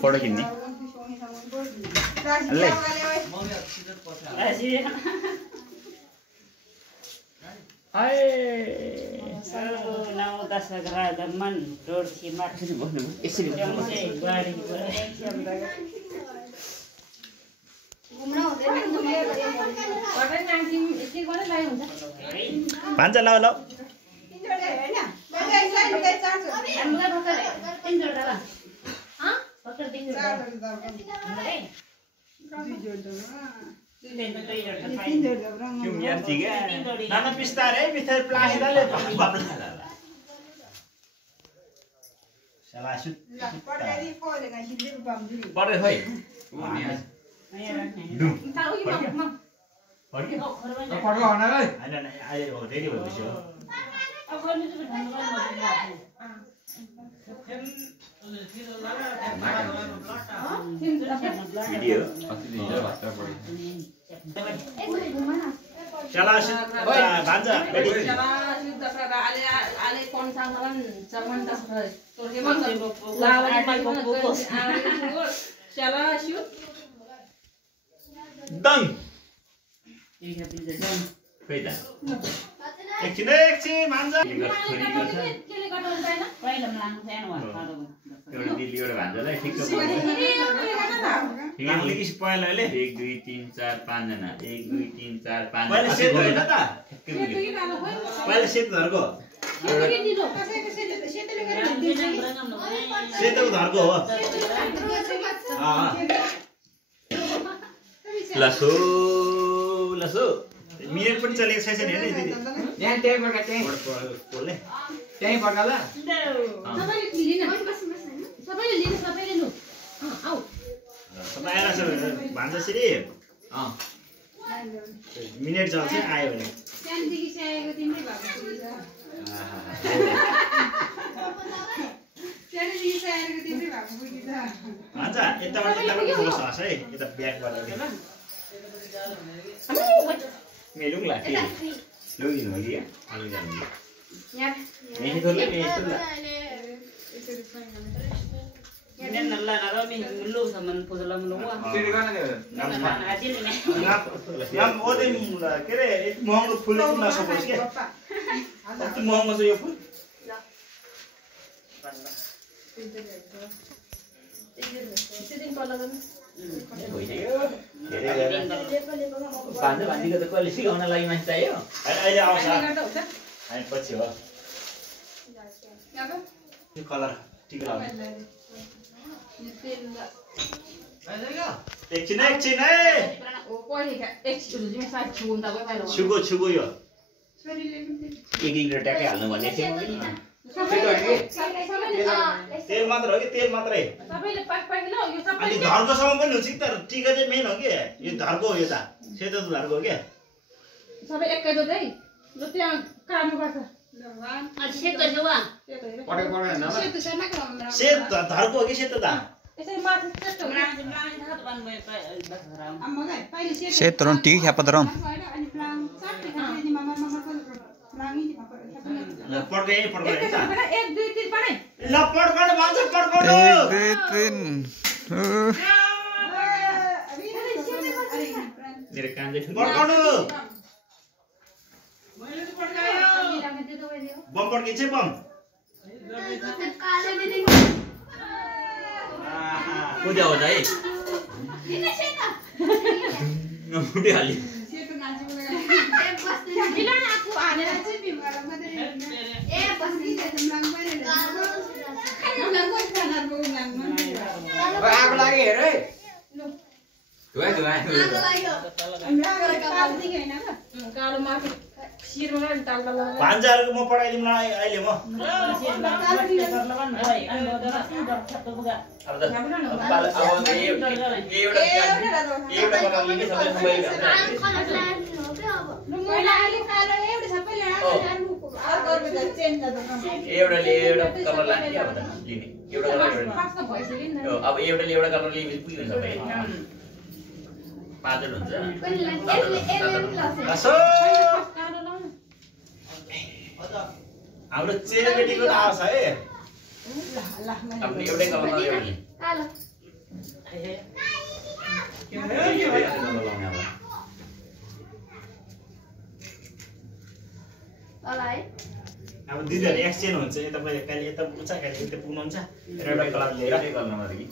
Photo खिच्ने भान्जा लाऊ लाऊ नाना बिस्तारै बिस्तारै प्लाहिदाले साला सुट पढे खोइ एकछिन भान्जा एउटा दिल्ली एउटा भान्जालाई ठिक पहिला 1 2 3 4 5 जना 1 2 3 4 5 पहिला सेट होइन त पहिला सेट धरको सेटको धरको हो लसो लसो मिनेट पनि चलेको छैन नि दिदी यहाँ त्यही पड्का त्यही बोल्ने त्यही पड्का ल सबैले लिन सबैले लिन सबैले लु आऊ सबै आएर छ भान्जा सिरी मिनेट चल्छ आयो भने त्यहाँदेखि चाहिएको तिम्रै भएको छ त्यहाँदेखि चाहिएको तिम्रै भएको बुझी छ भान्जा यताबाट क्लोज हस है यता ब्याक गरेर Mày đúng là gì? Đúng gì nữa kia? Ăn gần gì? Mày thôi lấy mày thôi là. Nên là đó mình luôn thì mình phụ làm đúng không? Cái này cái này. Ngam ở đây là cái này mong được phụ là sao vậy kia? Tôi mong mà sao vậy phụ? Bạn đi cái coi lịch sử nó lấy mà thấy không? Ai đâu sao? Ai bắt chước? Cái color, ठीक है एक चिन है छुगो छुगो यो एक ट्याक्कै हाल्नु भन्ने थियो तेल मात्र हो कि तेल मात्रै अनि धर्कोसम्म पनि हुन्छ तर टिका चाहिँ मेन हो कि यो धर्को हो यो त सेतो धर्को हो के सबै एकैचोटि है ल त्यहाँ काट्नुपर्छ सेतो जुवा पटक पटक हैन सेतो धर्को हो कि सेतो त सेतो रन टिक ख्याप दरम पड्कै पड्कै 1 2 3 पढे ल पड्कन भन्छ पड्कन 1 2 3 मेरो कान चाहिँ पड्कन मैले त पड्कायो बम पड्किन्छ बम पूजा हो जाए उठे हाली सेतो नाची बोलेगा बिना आफू हालेर चाहिँ बिमरा मात्रै ए बस्ती चाहिँ मलाङ पनि खाना मलाङ खाना मलाङ आगो लागि हेर है धुवा धुवा आगो लाग्यो हाम्रो कालो दिङ हैन कालो माथि शिरमा नि ताल ताल भान्जाहरुको म पढाइदिम न अहिले म पादल हुन्छ हाम्रो चेलीबेटीको आवाज है अब एउटै कलर लगाउने कालो है अब दिदीहरु एक्सचेन्ज हुन्छ यता कहिले यता पुग्छ कहिले यता पुग्नुहुन्छ एउटा कलर लिएर एउटै कलरमा कि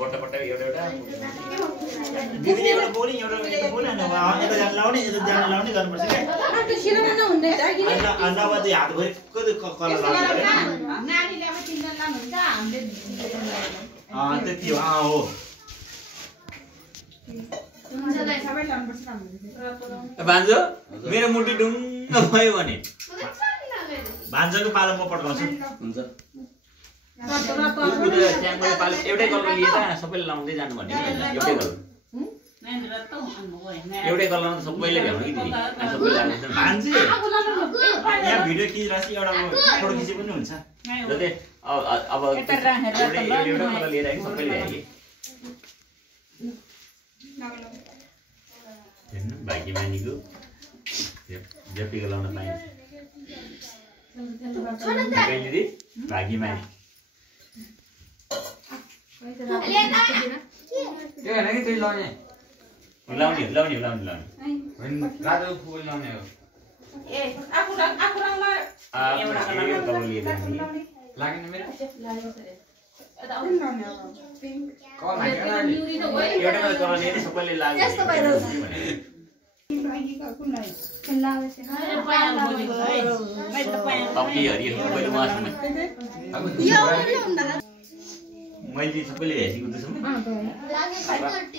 बट्टा बट्टा एउटा दिदीले एउटा बोली एउटा बोली अनि यता जान लाउने यता जान लाउने गर्नुपर्छ के त्यो सिलाउन हुँदैन अन्नबादी हातभरि कति कलर लाग्छ नानीले अब किन्न लानुहुन्छ हामीले त्यति हो हो भान्जो मेरो मुटु ढुङ्ग भयो भने भान्जाको पालो म पड्काउँछु हुन्छ च्याङको पालो एउटै कलर लिएर सबैले लाउँदै जानु भन्ने एउटै कलर एउटै कलरमा त सबैले भ्याउनु कि दिदी सबैले लाग्छ भान्जी यहाँ भिडियो खिचिरहेको एउटा फोटो खिचे पनि हुन्छ जस्तै अब एउटै कलर लिएर आयो सबैले ल्यायो कि हेर्नु भाग्यमानीको जतिको लाउन पाइन्छ दिदी भाग्यमानी लाउने रातो फुल लाउने हो लाग्ने मेरो एउटा कलर लिएर सबैले लाग्यो मैले सबैले हेरेको त्यसो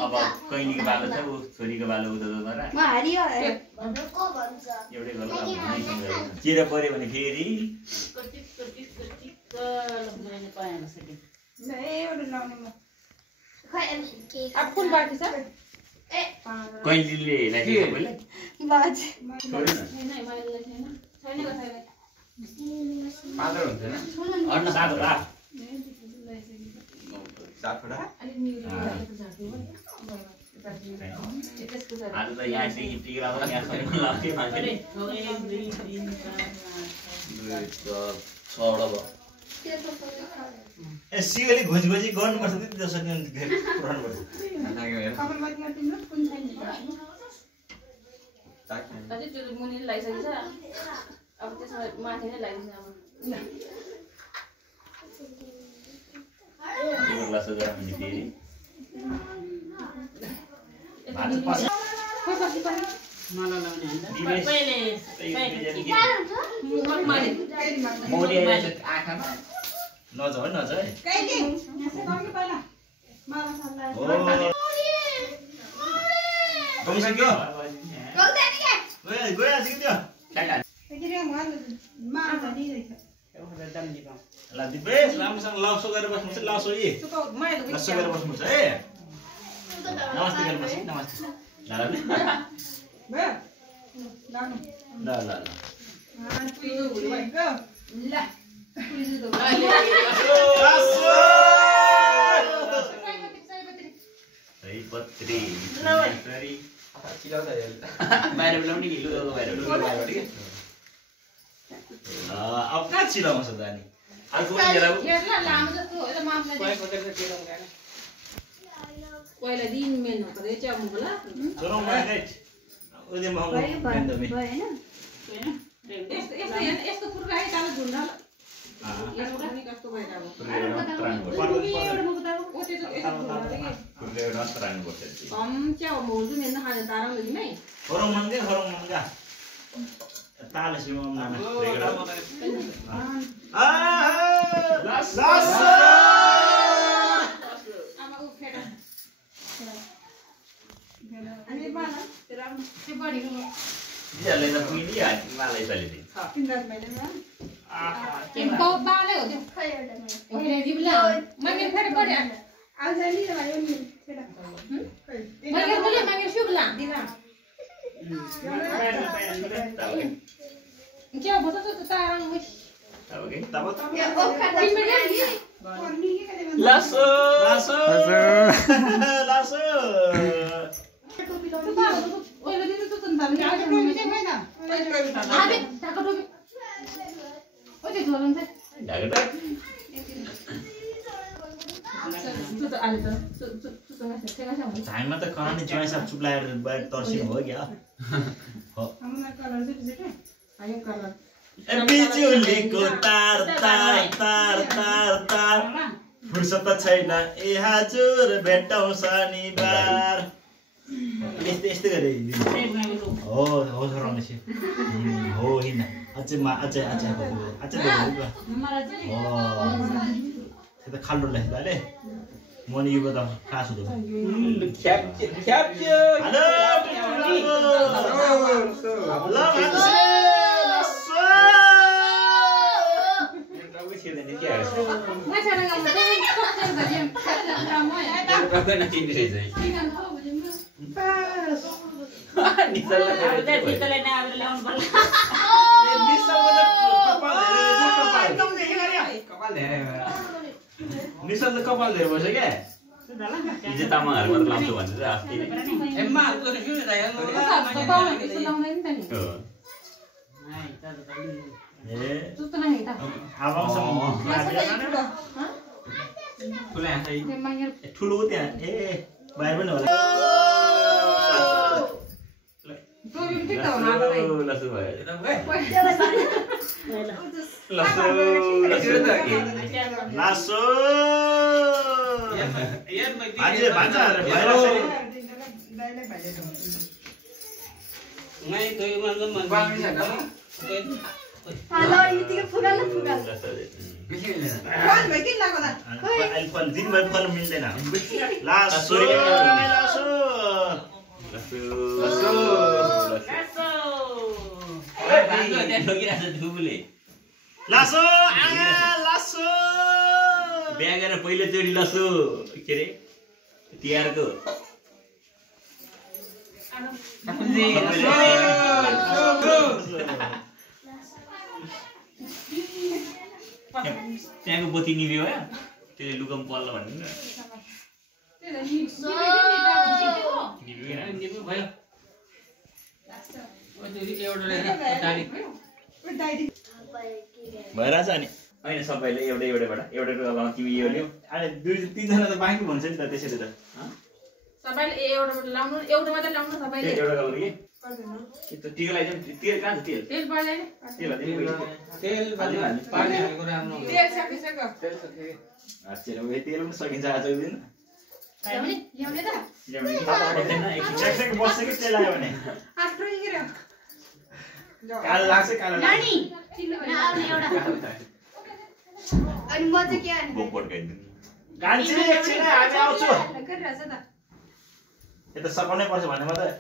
अब कैलीको बालो छ ऊ छोरीको बालो एउटै कलर चिर पर्यो भने फेरि कैलीले सबैले अन्न सातो रा आज त यहाँ टिका लाग्यो मान्छेले 6 भयो ए सिगली घोजी गर्नुपर्छ त्यति जसो पुराउनुपर्छ त्यो मुनिले लगाइसकेछ अब त्यसमा माथि नै लगाइदिन्छ राम्रोसँग लासो गरेर बस्नुपर्छ लासो लासो गरेर बस्नुपर्छ है नमस्ते गरेर बस्नु नमस्ते ल ल सयपत्री बाहिर बोलाउने नि लुगा बाहिर अब कहाँ चिलाउँछ त अनि पहिला दिन मेन हो करे चाहिँ होला जोरम मार्केट उदे महँगो यस्तो पुर्काए ताल झुन्डा यसको पनि कस्तो भइराको हम चाहिँ मोल्छु मेन खाने तारा लगी नै हरम मंगा ताले सिम नाना लास आमा उ फेटा अनि बाला तेरा चाहिँ बढी दिदीहरुले त पुगिदियो मलाई चले दिन्छ केको बाले हो त्यो खै एउटा ओरे दिबला मगे फेरि बढी आज नि भयो नि फेटा मगे बोले मगे शुभला दिना क्या बता तो तारा विश ओके तब या ओखा लासो टोपी लाउनु ओले दिनु त तन्ता नि आज टोपी चाहिँ छैन आबे ढाका टोपी ओ त्यो झोलन चाहिँ ढाका हामीमा त करानी ज्वाइँ साहब चुप्लाएर बाहिर तर्सिनु हो क्या बिजुलीको तार तार तार तार तार फुर्सद छैन ए हजुर भेटौँ शनिबार यस्तै यस्तै गरे हो हो रमेश हो हिँड अझै अझै त्यो त खाल्डो लेख्दा अरे मन यो त खास हुँदो निशल त कपाल धेरै भएछ क्या हिजो तामाङहरू मात्र लाउँछु भनेर अस्ति ठुलो त्यहाँ ए बाहिर पनि होला लसु भयो लासो भान्जा भान्जा भाइरस नहीं तो ये मतलब मन बात नहीं सकता हेलो यतिकै फुगाल फुगाल फल भइ किन लाग्यो त अहिले फल दिनभर फल मिल्दैन लासो लासो लसु लसु लासो लासो बिहा गरेर पहिलोचोटि लसु के अरे तिहारको त्यहाँको बत्ती निभ्यो क्या त्यसले लुकम पल्ल भन्नु भइरहेछ नि होइन सबैले एउटै एउटैबाट एउटैबाट तिमी यो ल्याऊ अनि दुई तीनजना त बाँकी भन्छ नि त त्यसरी त सबैले एउटाबाट लाउनु एउटा मात्र लाउनु सबैले एउटा कलर के त्यो टिका लगाइदिनु तेल कहाँ छ तेल तेल पर्दैन तेल तेल पानी हालेको राम्रो तेल सकिसक्यो अच्छा उयो तेल पनि सकिन्छ आज दिन ल्याउने त एकछिन बस्छ कि तेल आयो भने आफ्नो हिरो कालो लाग्छ कालो नानी आउने एउटा अनि म चाहिँ के हाल्नु बोपट गाइदिनु गान्छे एकछिन हामी आउँछु गरिरहेछ त यता सकाउनै पर्छ भने मात्रै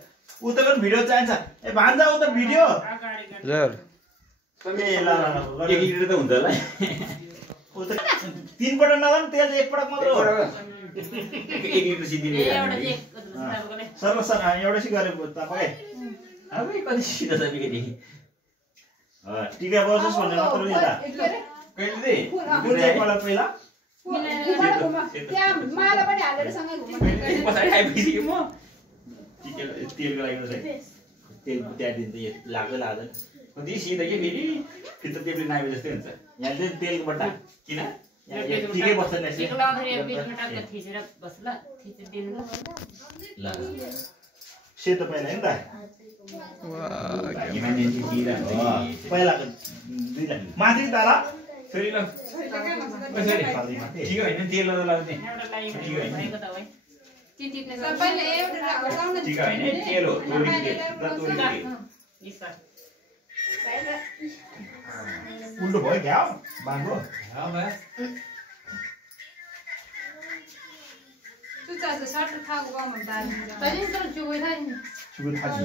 उता पनि भिडियो चाहिन्छ ए भान्जा उता भिडियो जर ए ल ल ल 1 लिटर त हुन्छ होला उता तीन पटक नगर्नु तेल एक पटक मात्र हो 1 लिटर सिदिने सर सर एउटा सी गरे तपाईँ अब कति सिधा छ बिगेटी टिका बस्नुहोस् भनेर मात्र नि त कहिले दे कुन चाहिँ कलर पहिला त्यहाँ माला पनि हालेर सँगै घुम्नु पछाडि आइपुगेँ म तेलको लागि मात्रै तेल त्यहाँदेखि त लाग्दै लाग्दैन कति सिधा के फेरि त तेलले नाइबे जस्तै हुन्छ यहाँ चाहिँ तेलको बट्टा किन ठिकै बस्छ नि सेतो पहिला नि त पहिलाको दुईलाई माथि तल छोरी ल ठिक होइन तेल लगाउने सबैले एउटा लगाउन ठिक होइन तेल हो तोरी तेल उल्टो भयो क्या बाङ्गो सुचा त सर्ट थाको गाउँमा दाल तैले त जुबै थाइन सुगु थाहा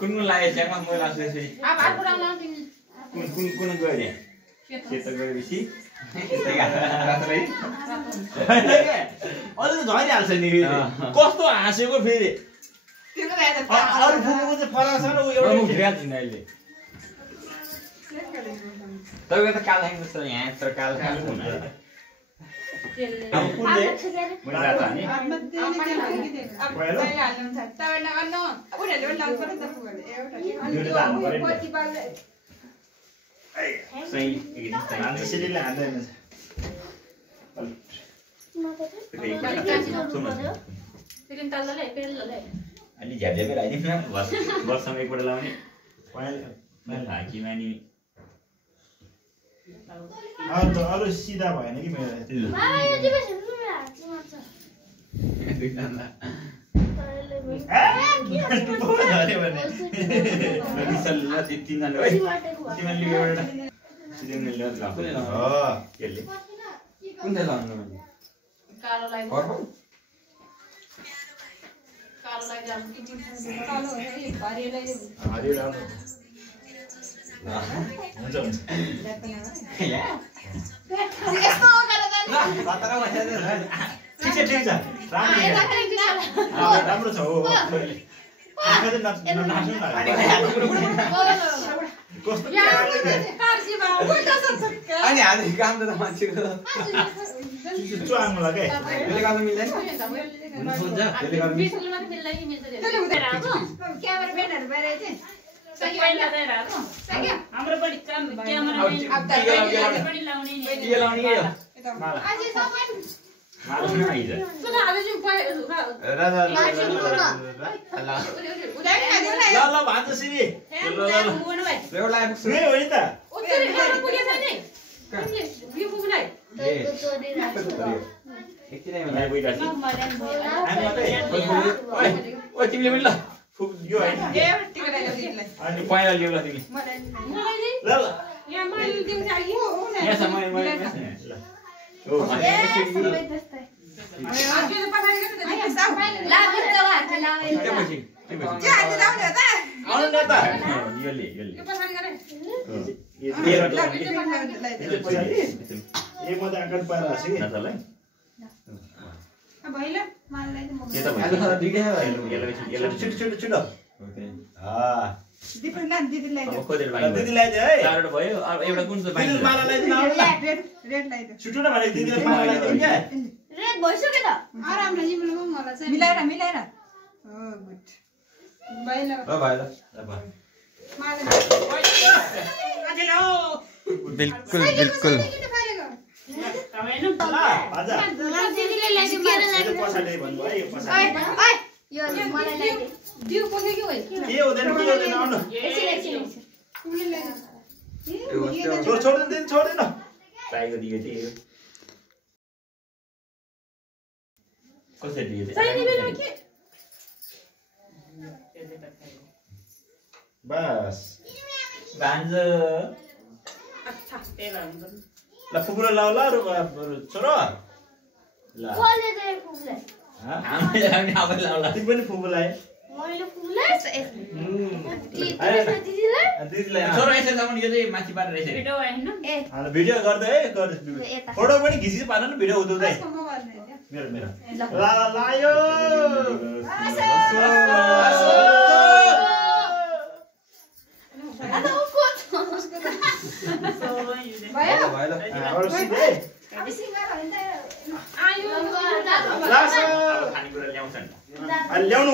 कुन लाग्यो त्यहाँ म लाग्छ यसरी अब अर्को राउन्ड लाउँछु कुन गयो अरे सेतो गएपछि अलि त झरिहाल्छ नि कस्तो हाँसेको फेरि अरू फुपूको चाहिँ फरक छ न ऊ एउटा अहिले तपाईँको त कालो खाने जस्तो यहाँ तर कालो खानु हुँदैन अब कुनले मैले रातो हाने दुईटा हाल्नु पर्यो नि पछि बाल्दै सही हान्छ सिरिले हान्दैन अलि झ्याप्झ्यापै लगाइदिनु न वर्षमा एकपल्ट लाउने हाकी मानी अरू सिधा भएन कि मेरो हुन्छ हुन्छ ठिक छ राम्रो छ हो कस्तो अनि आज काम त मान्छेको चुहाल्नु लाग्यो त्यसले गर्दा मिल्दैन हुन्छ त्यसले गर्दा क्यामेराम्यानहरु बाहिर चाहिँ हाम्रो पनि क्यामेरा पनि लाउने नि के लाउने के हो अझै सबै माला पनि आइज ल ल भान्ज सिरी ल एउटा आइपुग्छ यही हो नि त एकछिनै मलाई बुइरासी हामी मात्रै ओ तिमीले पनि ल यो होइन अनि पहिला ल्याउ ल तिमी ल ल यहाँ छ म ओ आउनु न त यो ले ए म त आँकन पाएर हाँसेँ कि नतलाई भइल माललाई चाहिँ के त छिटो छिटो छिटो दिदीलाई अब खोजेर दिदीलाई दे है चारवटा भयो अब एउटा कुन चाहिँ दिदीले माला लगाइदिनु आउनु न रेड लगाइदियो छिटो न भने दिदीले माला लगाइदिनु क्या रेड भइसक्यो त आरामले जिम्लो मलाई चाहिँ मिलाएर मिलाएर हो गुड भइल ल भाइ ल बिल्कुल बिल्कुल आजा दिदीले ल्याइदियो पछाडि भन्नुभयो है यो पछाडि यो मलाई ल्याइदियो दिउ पोख्यो कि होइन के हुँदैन आउनु छोड्दैन छोड्दैन चाहिएको दिएको थिएँ यो कसरी दिएको थिएँ बस भान्ज ल फुपुरो लाउ ल छोरो ल हामी आफै लाउला तिमी पनि फुपु लाए दिदीलाई छोरो यसरी जाउँ यो चाहिँ माथि पारेर यसरी भिडियो गर्दै है फोटो पनि खिची पार्नु न भिडियो उताउँदै मेरो मेरो ला लायो भाइ ल अरु सिधै खानेकुरा ल्याउँछन् ल्याउनु